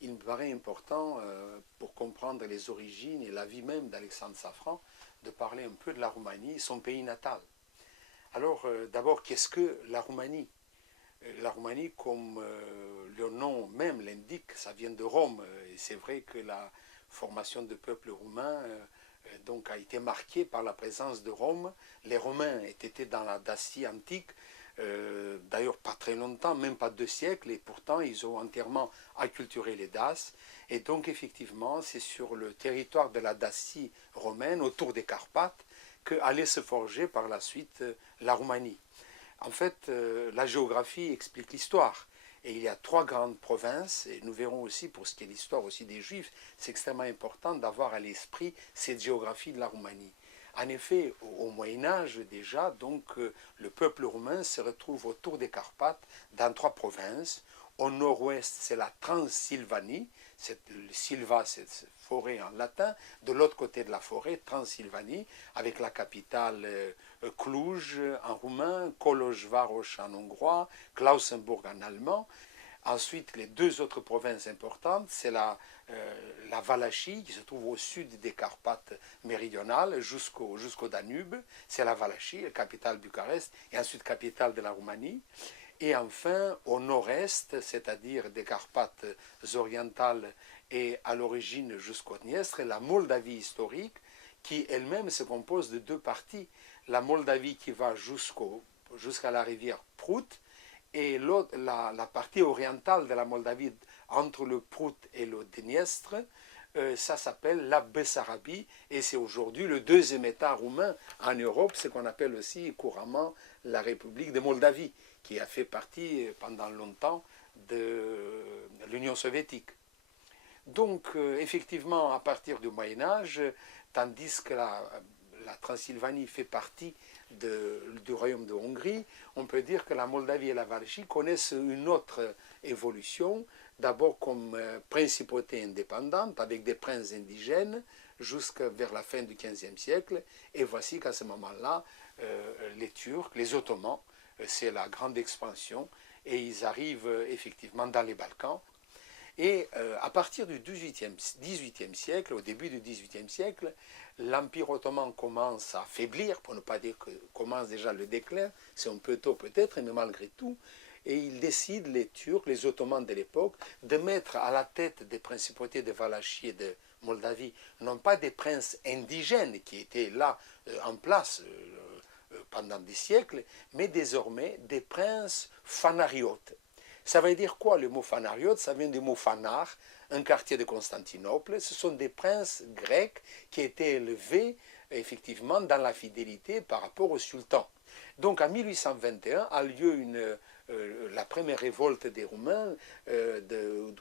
il me paraît important, pour comprendre les origines et la vie même d'Alexandre Safran, de parler un peu de la Roumanie, son pays natal. Alors, d'abord, qu'est-ce que la Roumanie? La Roumanie, comme le nom même l'indique, ça vient de Rome. Et c'est vrai que la formation du peuple roumain donc a été marquée par la présence de Rome. Les Romains étaient dans la Dacie antique, d'ailleurs pas très longtemps, même pas 2 siècles, et pourtant ils ont entièrement acculturé les Daces. Et donc effectivement, c'est sur le territoire de la Dacie romaine, autour des Carpates, qu'allait se forger par la suite la Roumanie. En fait, la géographie explique l'histoire. Et il y a 3 grandes provinces, et nous verrons aussi, pour ce qui est l'histoire aussi des Juifs, c'est extrêmement important d'avoir à l'esprit cette géographie de la Roumanie. En effet, au Moyen-Âge déjà, donc, le peuple roumain se retrouve autour des Carpates dans 3 provinces. Au nord-ouest, c'est la Transylvanie, Silva, c'est forêt en latin. De l'autre côté de la forêt, Transylvanie, avec la capitale Cluj en roumain, Kolozsváros en hongrois, Klausenburg en allemand. Ensuite, les 2 autres provinces importantes, c'est la Valachie, qui se trouve au sud des Carpates méridionales, jusqu'au Danube. C'est la Valachie, la capitale Bucarest, et ensuite capitale de la Roumanie. Et enfin, au nord-est, c'est-à-dire des Carpates orientales et à l'origine jusqu'au Dniestre, la Moldavie historique, qui elle-même se compose de 2 parties. La Moldavie qui va jusqu'à la rivière Prout, et la partie orientale de la Moldavie, entre le Prout et le Dniestre, ça s'appelle la Bessarabie, et c'est aujourd'hui le 2e État roumain en Europe, ce qu'on appelle aussi couramment la République de Moldavie, qui a fait partie pendant longtemps de l'Union soviétique. Donc, effectivement, à partir du Moyen-Âge, tandis que la Transylvanie fait partie du royaume de Hongrie, on peut dire que la Moldavie et la Valachie connaissent une autre évolution, d'abord comme principauté indépendante, avec des princes indigènes, jusqu'à vers la fin du XVe siècle, et voici qu'à ce moment-là, les Turcs, les Ottomans, c'est la grande expansion, et ils arrivent effectivement dans les Balkans. Et à partir du XVIIIe siècle, au début du XVIIIe siècle, l'Empire ottoman commence à faiblir, pour ne pas dire que commence déjà le déclin, c'est un peu tôt peut-être, mais malgré tout, et ils décident, les Turcs, les Ottomans de l'époque, de mettre à la tête des principautés de Valachie et de Moldavie, non pas des princes indigènes qui étaient là en place pendant des siècles, mais désormais des princes phanariotes. Ça veut dire quoi le mot phanariote? Ça vient du mot phanar, un quartier de Constantinople. Ce sont des princes grecs qui étaient élevés effectivement dans la fidélité par rapport au sultan. Donc en 1821 a lieu la première révolte des Roumains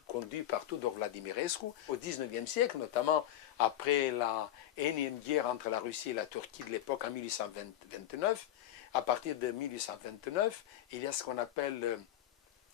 conduite par Tudor Vladimirescu. Au XIXe siècle, notamment après la énième guerre entre la Russie et la Turquie de l'époque en 1829, à partir de 1829, il y a ce qu'on appelle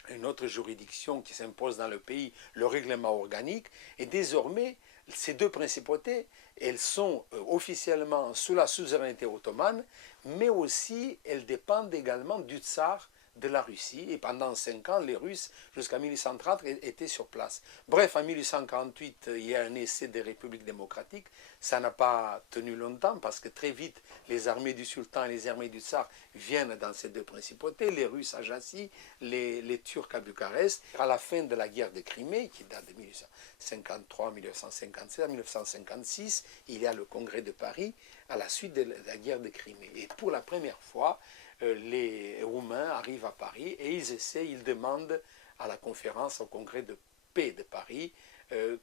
une autre juridiction qui s'impose dans le pays, le règlement organique, et désormais, ces 2 principautés, elles sont officiellement sous la suzeraineté ottomane, mais aussi elles dépendent également du tsar de la Russie, et pendant 5 ans, les Russes, jusqu'à 1830, étaient sur place. Bref, en 1848, il y a un essai des républiques démocratiques. Ça n'a pas tenu longtemps, parce que très vite, les armées du sultan et les armées du tsar viennent dans ces 2 principautés, les Russes à Jassy, les Turcs à Bucarest. À la fin de la guerre de Crimée, qui date de 1853, 1957, 1956, il y a le congrès de Paris, à la suite de la guerre de Crimée. Et pour la première fois, les Roumains arrivent à Paris et ils demandent à la conférence, au congrès de paix de Paris,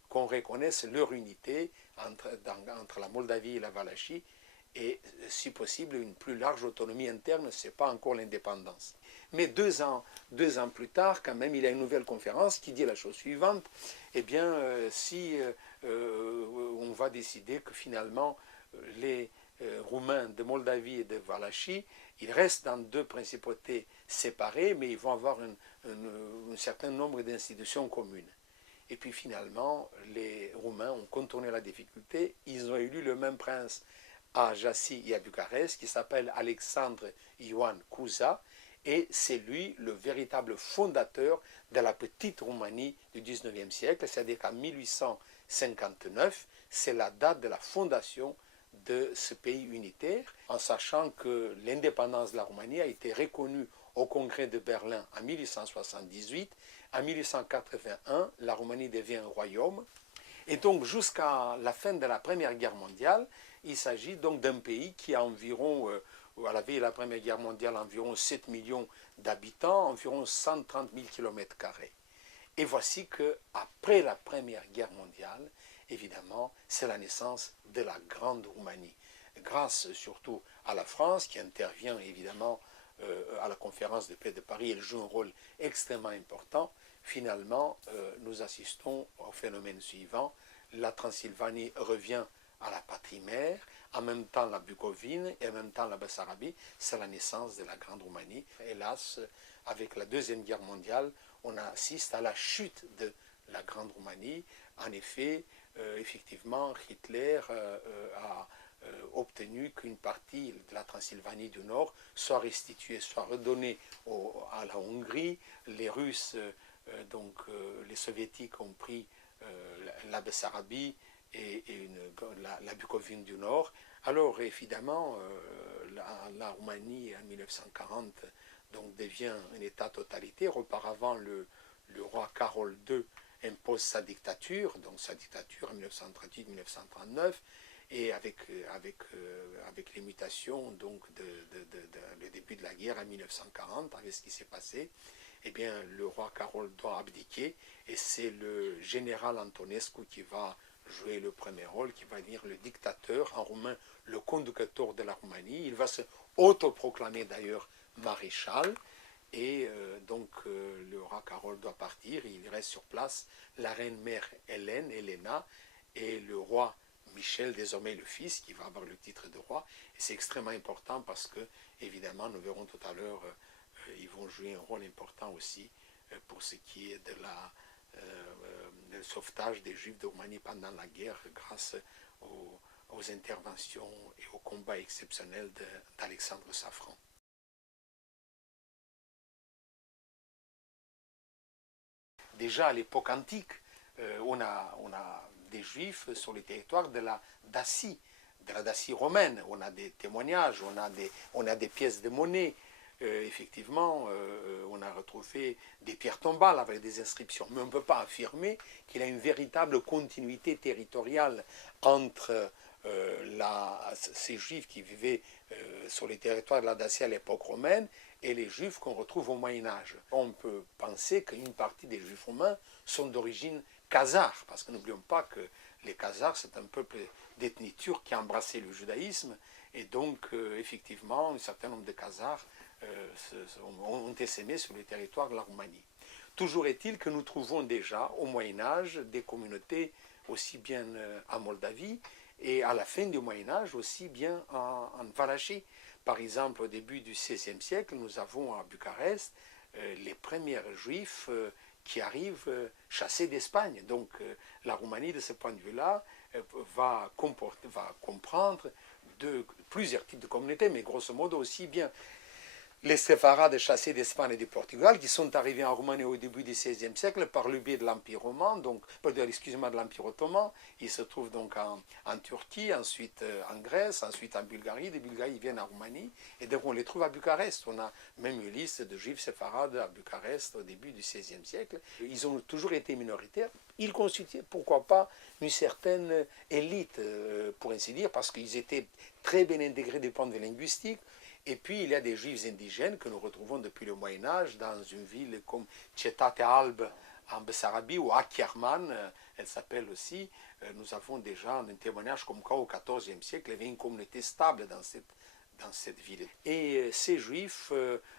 qu'on reconnaisse leur unité entre la Moldavie et la Valachie, et si possible une plus large autonomie interne, ce n'est pas encore l'indépendance. Mais 2 ans plus tard, quand même, il y a une nouvelle conférence qui dit la chose suivante: eh bien, si on va décider que finalement les Roumains de Moldavie et de Valachie, ils restent dans 2 principautés séparées, mais ils vont avoir un certain nombre d'institutions communes. Et puis finalement, les Roumains ont contourné la difficulté, ils ont élu le même prince à Jassy et à Bucarest, qui s'appelle Alexandre Ioan Cuza, et c'est lui le véritable fondateur de la petite Roumanie du 19e siècle, c'est-à-dire qu'en 1859, c'est la date de la fondation de ce pays unitaire, en sachant que l'indépendance de la Roumanie a été reconnue au Congrès de Berlin en 1878. En 1881, la Roumanie devient un royaume. Et donc, jusqu'à la fin de la Première Guerre mondiale, il s'agit donc d'un pays qui a environ, à la veille de la Première Guerre mondiale, environ 7 millions d'habitants, environ 130 000 km². Et voici qu'après la Première Guerre mondiale, évidemment, c'est la naissance de la Grande Roumanie. Grâce surtout à la France, qui intervient évidemment à la conférence de paix de Paris, elle joue un rôle extrêmement important. Finalement, nous assistons au phénomène suivant. La Transylvanie revient à la patrie mère, en même temps la Bucovine et en même temps la Bessarabie. C'est la naissance de la Grande Roumanie. Hélas, avec la Deuxième Guerre mondiale, on assiste à la chute de la Grande Roumanie. En effet, effectivement, Hitler a obtenu qu'une partie de la Transylvanie du Nord soit restituée, soit redonnée à la Hongrie. Les Russes, les Soviétiques ont pris la Bessarabie et la Bucovine du Nord. Alors évidemment, la Roumanie en 1940 devient un État totalitaire. Auparavant, le roi Carol II impose sa dictature en 1938-1939, et avec les mutations, le début de la guerre en 1940, avec ce qui s'est passé, eh bien, le roi Carol doit abdiquer, et c'est le général Antonescu qui va jouer le premier rôle, qui va devenir le dictateur, en roumain, le conducteur de la Roumanie. Il va se autoproclamer d'ailleurs maréchal, et le roi Carol doit partir, il reste sur place la reine-mère Helena, et le roi Michel, désormais le fils, qui va avoir le titre de roi. Et c'est extrêmement important parce que, évidemment, nous verrons tout à l'heure, ils vont jouer un rôle important aussi pour ce qui est de le sauvetage des Juifs de Roumanie pendant la guerre, grâce aux interventions et aux combats exceptionnels d'Alexandre Safran. Déjà à l'époque antique, on a des Juifs sur le territoire de la Dacie romaine. On a des témoignages, on a des pièces de monnaie. Effectivement, on a retrouvé des pierres tombales avec des inscriptions. Mais on ne peut pas affirmer qu'il y a une véritable continuité territoriale entre ces Juifs qui vivaient sur les territoires de la Dacie à l'époque romaine et les Juifs qu'on retrouve au Moyen-Âge. On peut penser qu'une partie des Juifs romains sont d'origine khazare, parce que n'oublions pas que les Khazars, c'est un peuple d'ethnie turque qui a embrassé le judaïsme, et donc effectivement, un certain nombre de Khazars ont essaimé sur le territoire de la Roumanie. Toujours est-il que nous trouvons déjà au Moyen-Âge des communautés aussi bien en Moldavie, et à la fin du Moyen-Âge aussi bien en Valachie. Par exemple, au début du XVIe siècle, nous avons à Bucarest les premiers Juifs qui arrivent chassés d'Espagne. Donc la Roumanie, de ce point de vue-là, va comprendre plusieurs types de communautés, mais grosso modo aussi bien les séfarades chassés d'Espagne et du Portugal, qui sont arrivés en Roumanie au début du XVIe siècle par le biais de l'Empire romain, de l'Empire ottoman. Ils se trouvent donc en Turquie, ensuite en Grèce, ensuite en Bulgarie. De Bulgarie, ils viennent en Roumanie, et donc on les trouve à Bucarest. On a même une liste de juifs séfarades à Bucarest au début du XVIe siècle. Ils ont toujours été minoritaires. Ils constituaient, pourquoi pas, une certaine élite, pour ainsi dire, parce qu'ils étaient très bien intégrés du point de vue linguistique. Et puis, il y a des Juifs indigènes que nous retrouvons depuis le Moyen-Âge dans une ville comme Cetate Alb en Bessarabie ou Akherman, elle s'appelle aussi. Nous avons déjà un témoignage comme quoi au XIVe siècle, il y avait une communauté stable dans cette ville. Et ces Juifs,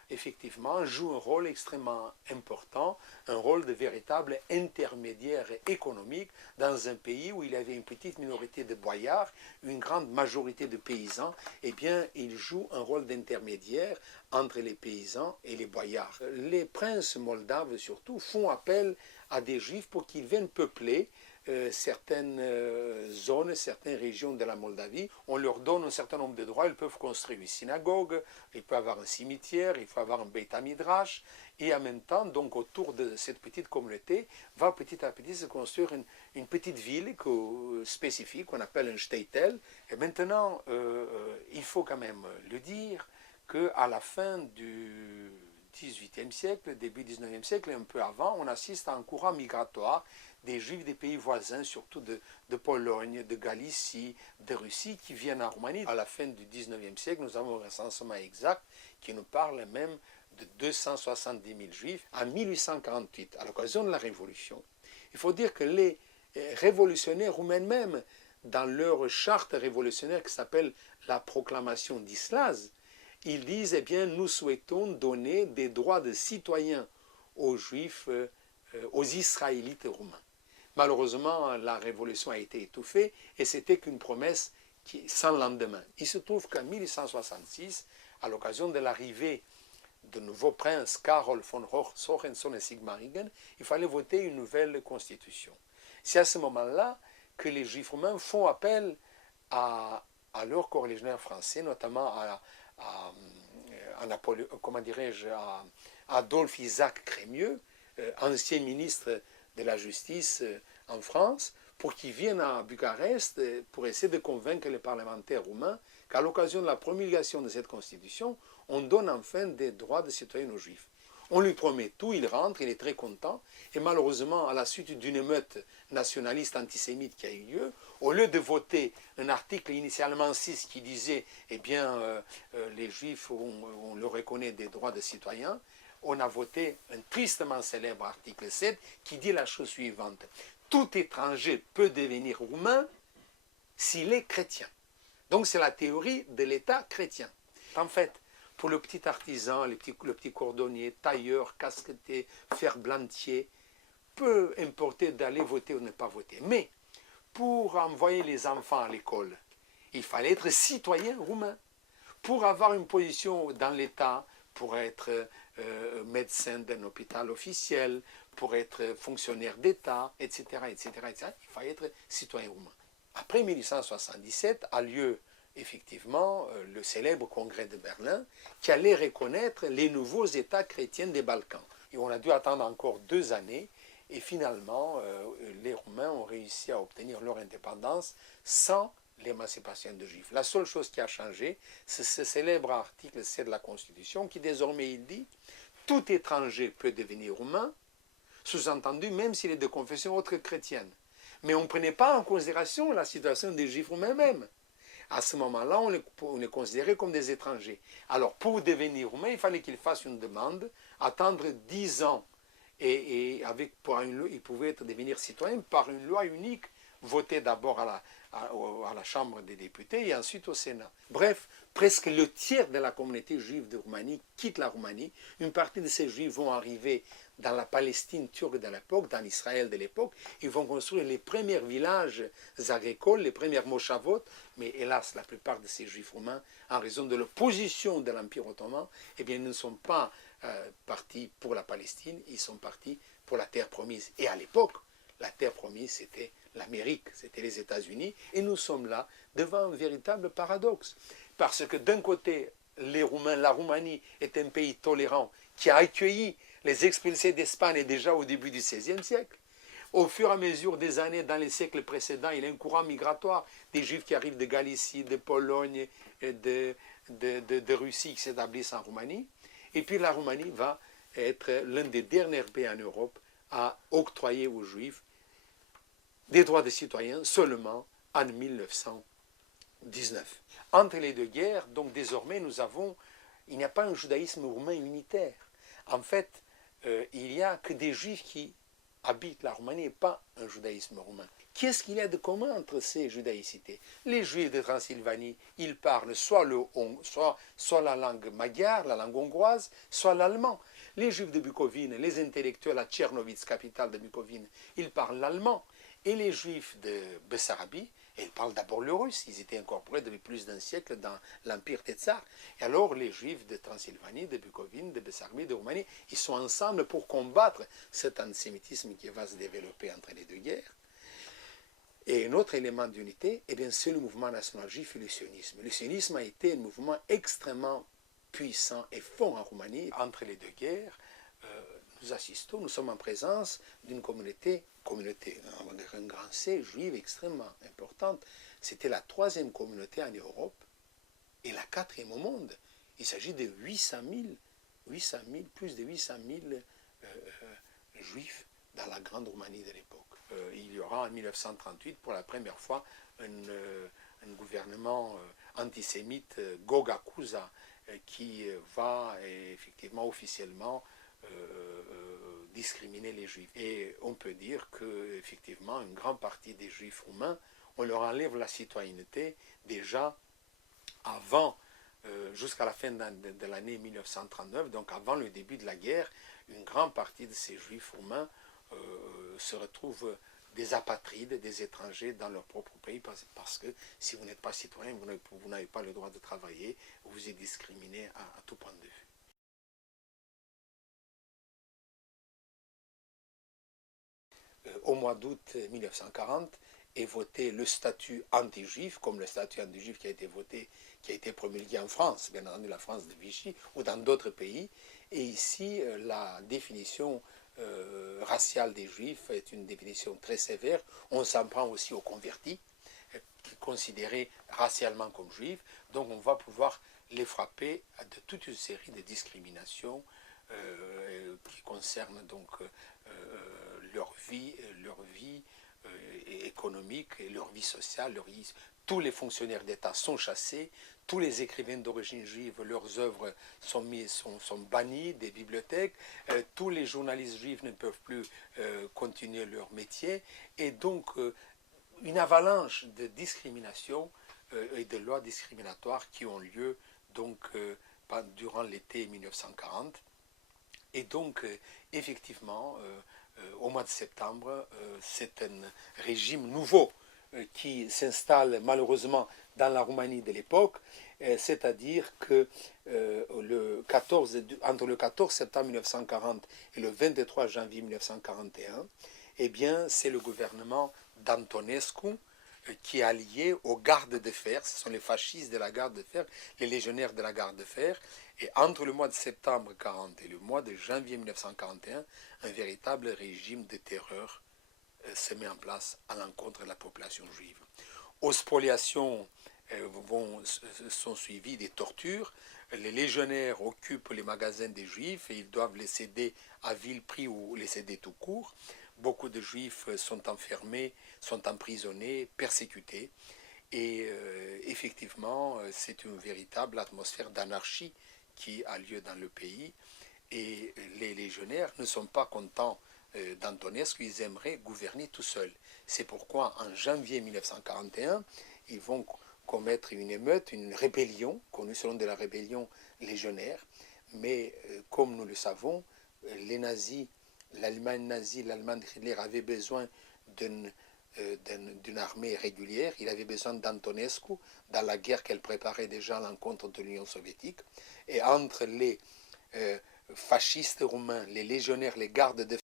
effectivement, jouent un rôle extrêmement important, un rôle de véritable intermédiaire économique dans un pays où il y avait une petite minorité de boyards, une grande majorité de paysans. Eh bien, ils jouent un rôle d'intermédiaire entre les paysans et les boyards. Les princes moldaves, surtout, font appel à des Juifs pour qu'ils viennent peupler certaines zones, certaines régions de la Moldavie. On leur donne un certain nombre de droits. Ils peuvent construire une synagogue, ils peuvent avoir un cimetière, il faut avoir un Beit Midrash. Et en même temps, donc autour de cette petite communauté, va petit à petit se construire une petite ville spécifique qu'on appelle un shtetl. Et maintenant, il faut quand même le dire qu'à la fin du XVIIIe siècle, début XIXe siècle et un peu avant, on assiste à un courant migratoire des Juifs des pays voisins, surtout de Pologne, de Galicie, de Russie, qui viennent en Roumanie. À la fin du XIXe siècle, nous avons un recensement exact qui nous parle même de 270 000 Juifs en 1848, à l'occasion de la Révolution. Il faut dire que les révolutionnaires roumains même, dans leur charte révolutionnaire qui s'appelle la proclamation d'Islaz, ils disent, eh bien, nous souhaitons donner des droits de citoyens aux Juifs, aux Israélites roumains. Malheureusement, la révolution a été étouffée et c'était qu'une promesse sans lendemain. Il se trouve qu'en 1866, à l'occasion de l'arrivée de nouveau prince Karol von Hohenzollern et Sigmaringen, il fallait voter une nouvelle constitution. C'est à ce moment-là que les Juifs roumains font appel à leurs corréligionnaires français, notamment à Adolphe Isaac Crémieux, ancien ministre de la Justice en France, pour qu'il vienne à Bucarest pour essayer de convaincre les parlementaires roumains qu'à l'occasion de la promulgation de cette constitution, on donne enfin des droits de citoyens aux Juifs. On lui promet tout, il rentre, il est très content, et malheureusement, à la suite d'une émeute nationaliste antisémite qui a eu lieu, au lieu de voter un article initialement 6 qui disait, eh bien, les Juifs, on leur reconnaît des droits de citoyens, on a voté un tristement célèbre article 7 qui dit la chose suivante. Tout étranger peut devenir roumain s'il est chrétien. Donc c'est la théorie de l'État chrétien. En fait, pour le petit artisan, le petit cordonnier, tailleur, casquettier, ferblantier, peu importe d'aller voter ou ne pas voter. Mais pour envoyer les enfants à l'école, il fallait être citoyen roumain. Pour avoir une position dans l'État, pour être médecin d'un hôpital officiel, pour être fonctionnaire d'État, etc., etc., etc., il fallait être citoyen roumain. Après 1877 a lieu effectivement le célèbre congrès de Berlin qui allait reconnaître les nouveaux États chrétiens des Balkans. Et on a dû attendre encore 2 années et finalement les Roumains ont réussi à obtenir leur indépendance sans l'émancipation des Juifs. La seule chose qui a changé, c'est ce célèbre article 7 de la Constitution qui désormais il dit « Tout étranger peut devenir roumain », sous-entendu même s'il est de confession autre chrétienne. Mais on ne prenait pas en considération la situation des Juifs roumains même. À ce moment-là, on les considérait comme des étrangers. Alors, pour devenir roumain, il fallait qu'ils fassent une demande, attendre 10 ans, et ils pouvaient devenir citoyens par une loi unique, votée d'abord à la Chambre des députés et ensuite au Sénat. Bref, presque le tiers de la communauté juive de Roumanie quitte la Roumanie. Une partie de ces Juifs vont arriver dans la Palestine turque de l'époque, dans l'Israël de l'époque. Ils vont construire les premiers villages agricoles, les premières moshavot, mais hélas, la plupart de ces Juifs roumains, en raison de l'opposition de l'Empire ottoman, eh bien, ne sont pas partis pour la Palestine, ils sont partis pour la terre promise. Et à l'époque, la terre promise, c'était l'Amérique, c'était les États-Unis, et nous sommes là devant un véritable paradoxe. Parce que d'un côté, la Roumanie est un pays tolérant qui a accueilli les expulsés d'Espagne déjà au début du XVIe siècle. Au fur et à mesure des années, dans les siècles précédents, il y a un courant migratoire des Juifs qui arrivent de Galicie, de Pologne, de Russie qui s'établissent en Roumanie. Et puis la Roumanie va être l'un des derniers pays en Europe à octroyer aux Juifs des droits de citoyens seulement en 1919. Entre les deux guerres, donc désormais, il n'y a pas un judaïsme roumain unitaire. En fait, il n'y a que des Juifs qui habitent la Roumanie et pas un judaïsme roumain. Qu'est-ce qu'il y a de commun entre ces judaïcités? Les Juifs de Transylvanie, ils parlent soit la langue magyare, la langue hongroise, soit l'allemand. Les Juifs de Bukovine, les intellectuels à Tchernovitz, capitale de Bukovine, ils parlent l'allemand. Et les Juifs de Bessarabie, ils parlent d'abord le russe. Ils étaient incorporés depuis plus d'un siècle dans l'Empire des Tsars. Et alors les Juifs de Transylvanie, de Bukovine, de Bessarabie, de Roumanie, ils sont ensemble pour combattre cet antisémitisme qui va se développer entre les deux guerres. Et un autre élément d'unité, eh bien, c'est le mouvement national juif et le sionisme. Le sionisme a été un mouvement extrêmement puissant et fort en Roumanie. Entre les deux guerres, nous sommes en présence d'une communauté, on va dire un grand C, juive extrêmement importante. C'était la troisième communauté en Europe et la quatrième au monde. Il s'agit de 800 000, plus de 800 000 juifs dans la grande Roumanie de l'époque. Il y aura en 1938 pour la première fois un gouvernement antisémite, Gogakuza, qui va effectivement officiellement discriminer les juifs. Et on peut dire qu'effectivement, une grande partie des juifs roumains, on leur enlève la citoyenneté déjà avant, jusqu'à la fin de l'année 1939, donc avant le début de la guerre, une grande partie de ces juifs roumains se retrouvent des apatrides, des étrangers dans leur propre pays, parce que si vous n'êtes pas citoyen, vous n'avez pas le droit de travailler, vous êtes discriminé à tout point de vue. Au mois d'août 1940 est voté le statut anti-juif, comme le statut anti-juif qui a été voté, qui a été promulgué en France, bien entendu la France de Vichy, ou dans d'autres pays. Et ici, la définition raciale des juifs est une définition très sévère. On s'en prend aussi aux convertis, considérés racialement comme juifs. Donc on va pouvoir les frapper de toute une série de discriminations qui concernent donc leur vie économique, leur vie sociale, tous les fonctionnaires d'État sont chassés, tous les écrivains d'origine juive, leurs œuvres sont bannies des bibliothèques, tous les journalistes juifs ne peuvent plus continuer leur métier, et donc une avalanche de discrimination et de lois discriminatoires qui ont lieu donc durant l'été 1940. Et donc, effectivement, au mois de septembre, c'est un régime nouveau qui s'installe malheureusement dans la Roumanie de l'époque, c'est-à-dire que entre le 14 septembre 1940 et le 23 janvier 1941, eh bien, c'est le gouvernement d'Antonescu qui est allié aux gardes de fer, ce sont les fascistes de la garde de fer, les légionnaires de la garde de fer, et entre le mois de septembre 1940 et le mois de janvier 1941, un véritable régime de terreur se met en place à l'encontre de la population juive. Aux spoliations sont suivies des tortures. Les légionnaires occupent les magasins des juifs et ils doivent les céder à vil prix ou les céder tout court. Beaucoup de juifs sont enfermés, sont emprisonnés, persécutés. Et effectivement, c'est une véritable atmosphère d'anarchie qui a lieu dans le pays. Et les légionnaires ne sont pas contents d'Antonescu, ils aimeraient gouverner tout seuls. C'est pourquoi en janvier 1941, ils vont commettre une émeute, une rébellion, connue sous le nom de la rébellion légionnaire. Mais comme nous le savons, les nazis, l'Allemagne nazie, l'Allemagne de Hitler avait besoin d'une armée régulière. Il avait besoin d'Antonescu dans la guerre qu'elle préparait déjà à l'encontre de l'Union soviétique. Et entre les fascistes roumains, les légionnaires, les gardes de